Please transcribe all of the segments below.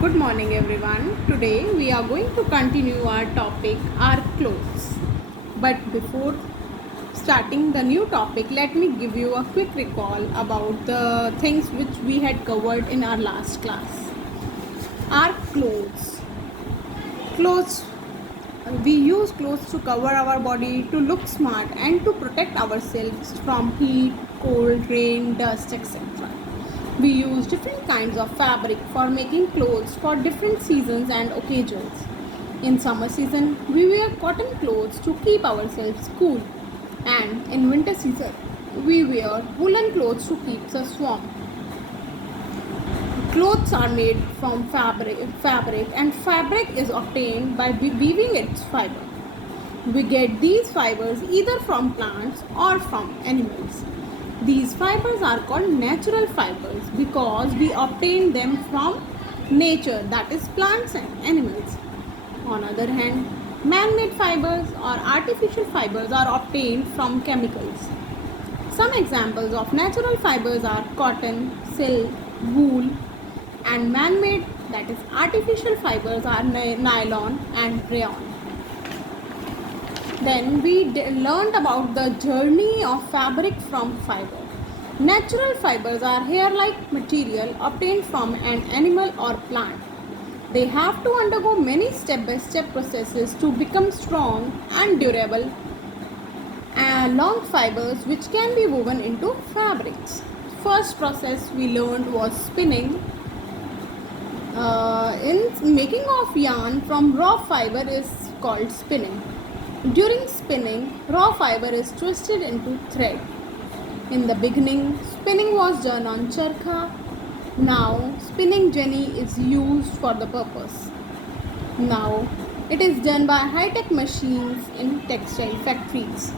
Good morning, everyone. Today we are going to continue our topic, our clothes. But before starting the new topic, let me give you a quick recall about the things which we had covered in our last class. Our clothes. Clothes. We use clothes to cover our body, to look smart, and to protect ourselves from heat, cold, rain, dust, etc. We use different kinds of fabric for making clothes for different seasons and occasions. In summer season, we wear cotton clothes to keep ourselves cool, and in winter season, we wear woolen clothes to keep us warm. Clothes are made from fabric and fabric is obtained by weaving its fiber. We get these fibers either from plants or from animals. These fibers are called natural fibers because we obtain them from nature, that is plants and animals. On the other hand, man-made fibers or artificial fibers are obtained from chemicals. Some examples of natural fibers are cotton, silk, wool, and man-made, that is artificial fibers, are nylon and rayon. Then we learned about the journey of fabric from fiber. Natural fibers are hair-like material obtained from an animal or plant. They have to undergo many step-by-step processes to become strong and durable long fibers which can be woven into fabrics. First process we learned was spinning. In making of yarn from raw fiber is called spinning. During spinning, raw fiber is twisted into thread. In the beginning, spinning was done on charkha. Now, spinning jenny is used for the purpose. Now, it is done by high-tech machines in textile factories.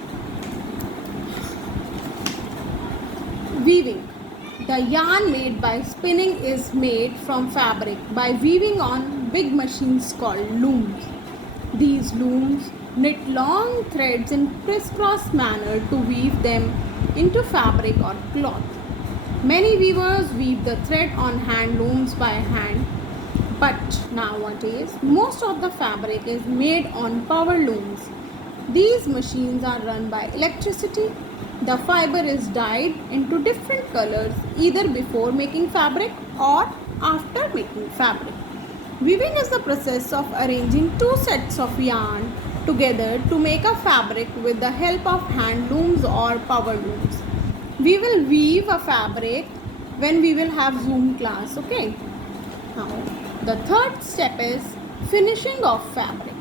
Weaving. The yarn made by spinning is made from fabric by weaving on big machines called looms. These looms knit long threads in crisscross manner to weave them into fabric or cloth. Many weavers weave the thread on hand looms by hand, but nowadays most of the fabric is made on power looms. These machines are run by electricity. The fiber is dyed into different colors either before making fabric or after making fabric. Weaving is the process of arranging two sets of yarn together to make a fabric with the help of hand looms or power looms. We will weave a fabric when we will have Zoom class, okay? Now, the third step is finishing of fabric.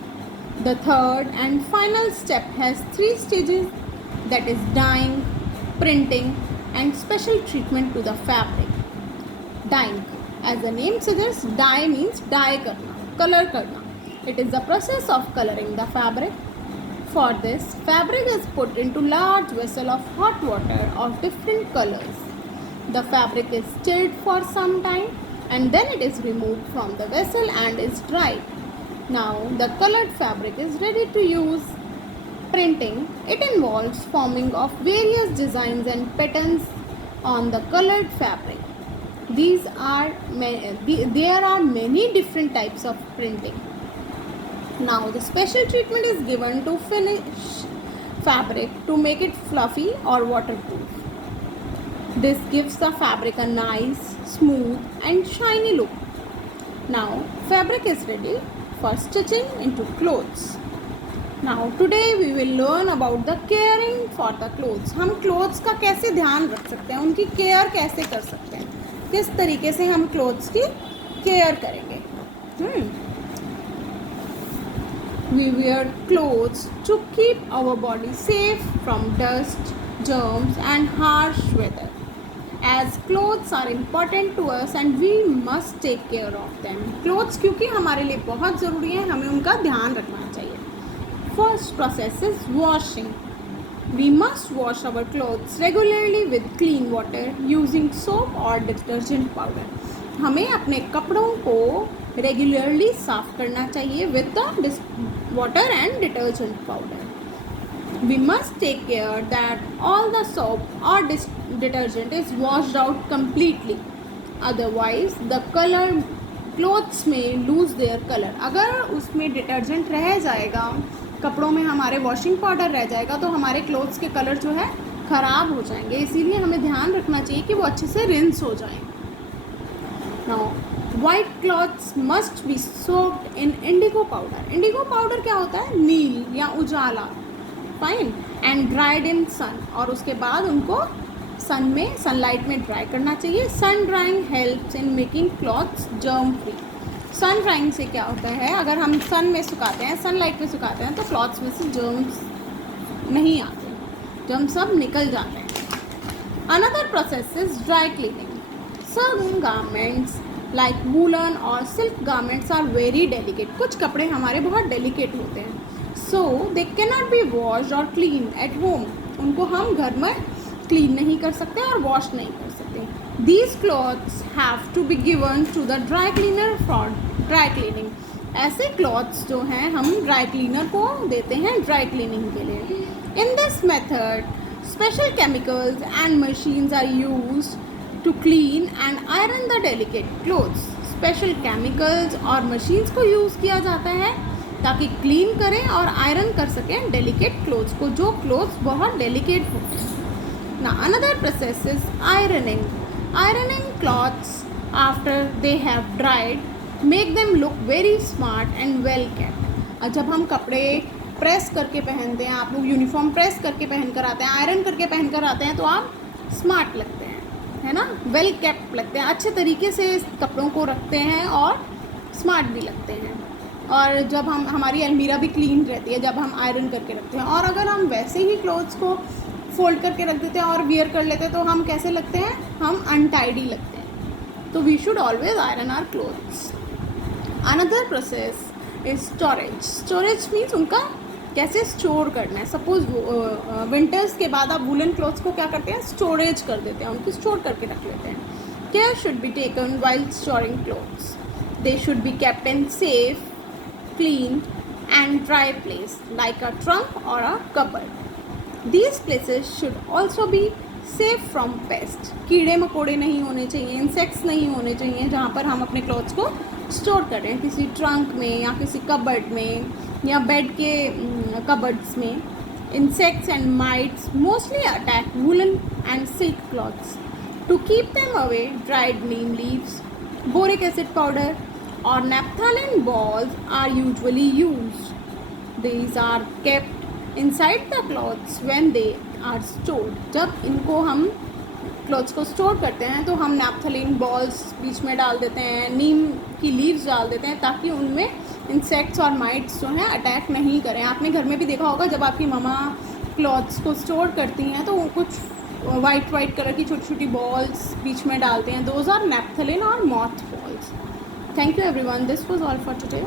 The third and final step has three stages, that is dyeing, printing and special treatment to the fabric. Dyeing. As the name suggests, dye means dye karna, color karna. It is the process of coloring the fabric. For this, fabric is put into large vessel of hot water of different colors. The fabric is chilled for some time and then it is removed from the vessel and is dried. Now the colored fabric is ready to use. Printing. It involves forming of various designs and patterns on the colored fabric. There are many different types of printing. Now the special treatment is given to finish fabric to make it fluffy or waterproof. This gives the fabric a nice, smooth and shiny look. Now fabric is ready for stitching into clothes. Now today we will learn about the caring for the clothes. हम clothes का कैसे ध्यान रख सकते हैं, उनकी care कैसे कर सकते हैं, किस तरीके से हम clothes की care करेंगे. We wear clothes to keep our body safe from dust, germs and harsh weather. As clothes are important to us and we must take care of them. Clothes क्योंकि हमारे लिए बहुत ज़रूरी है, हमें उनका ध्यान रखना चाहिए. First process is washing. We must wash our clothes regularly with clean water using soap or detergent powder. हमें अपने कपड़ों को regularly साफ करना चाहिए with the water and detergent powder. We must take care that all the soap or detergent is washed out completely. Otherwise, the color clothes में lose their colour, अगर उसमें डिटर्जेंट रह जाएगा, कपड़ों में हमारे वॉशिंग पाउडर रह जाएगा तो हमारे क्लोथ्स के कलर जो है ख़राब हो जाएंगे, इसीलिए हमें ध्यान रखना चाहिए कि वो अच्छे से रिंस हो जाएं। Now white clothes must be soaked in indigo powder. Indigo powder क्या होता है? नील या Ujala, fine, and dried in sun, और उसके बाद उनको सनलाइट में ड्राई करना चाहिए। Sun drying helps in making clothes germ free. Sun drying से क्या होता है, अगर हम सन में सुखाते हैं, सनलाइट में सुखाते हैं, तो क्लॉथ्स में से जर्म्स नहीं आते, जर्म्स सब निकल जाते हैं। Another process is dry cleaning. Some garments like woollen और silk garments are very delicate. कुछ कपड़े हमारे बहुत डेलिकेट होते हैं, so they can not be washed और क्लीन एट होम। उनको हम घर में क्लीन नहीं कर सकते और वॉश नहीं कर सकते। These clothes have to be given to the dry cleaner for dry cleaning. ऐसे क्लॉथ्स जो हैं हम ड्राई क्लीनर को देते हैं ड्राई क्लीनिंग के लिए। In this method special chemicals and machines are used to clean and iron the delicate clothes. Special chemicals और मशीन्स को यूज़ किया जाता है ताकि क्लीन करें और आयरन कर सकें डेलिकेट क्लोथ्स को, जो क्लोथ्स बहुत डेलिकेट होते हैं। Now another process is ironing. Ironing cloths after they have dried make them look very smart and well kept. और जब हम कपड़े प्रेस करके पहनते हैं, आप लोग यूनिफॉर्म प्रेस करके पहन कर आते हैं, आयरन करके पहन कर आते हैं, तो आप स्मार्ट लगते हैं, है ना, वेल केप्ट लगते हैं, अच्छे तरीके से कपड़ों को रखते हैं और स्मार्ट भी लगते हैं। और जब हमारी अलमीरा भी क्लीन रहती है जब हम आयरन करके रखते हैं। और अगर हम वैसे ही क्लोथ्स को फोल्ड करके रख देते हैं और वियर कर लेते हैं तो हम कैसे लगते हैं? हम अनटाइडी लगते हैं। तो we should always iron our clothes. Another process is storage. Storage means उनका कैसे स्टोर करना है। सपोज विंटर्स के बाद आप वुलन क्लोथ्स को क्या करते हैं? स्टोरेज कर देते हैं, उनको स्टोर करके रख लेते हैं। Care should be taken while storing clothes. They should be kept in safe, clean and dry place like a trunk और a cupboard. These places should also be safe from pests. कीड़े मकोड़े नहीं होने चाहिए, इंसेक्ट्स नहीं होने चाहिए जहाँ पर हम अपने क्लॉथ्स को स्टोर करें, किसी ट्रंक में या किसी कबर्ड में या बेड के कबर्ड्स में। Insects and mites mostly attack woolen and silk cloths. To keep them away, dried neem leaves, boric acid powder or naphthalene balls are usually used. These are kept inside the clothes when they are stored. जब इनको हम clothes को store करते हैं तो हम naphthalene balls बीच में डाल देते हैं, नीम की लीव्स डाल देते हैं ताकि उनमें इंसेक्ट्स और माइट्स जो हैं अटैक नहीं करें। आपने घर में भी देखा होगा जब आपकी ममा क्लॉथ्स को स्टोर करती हैं तो कुछ वाइट कलर की छोटी छोटी बॉल्स बीच में डालते हैं, दोज आर नैप्थलीन और moth balls. Thank you everyone, this was all for today.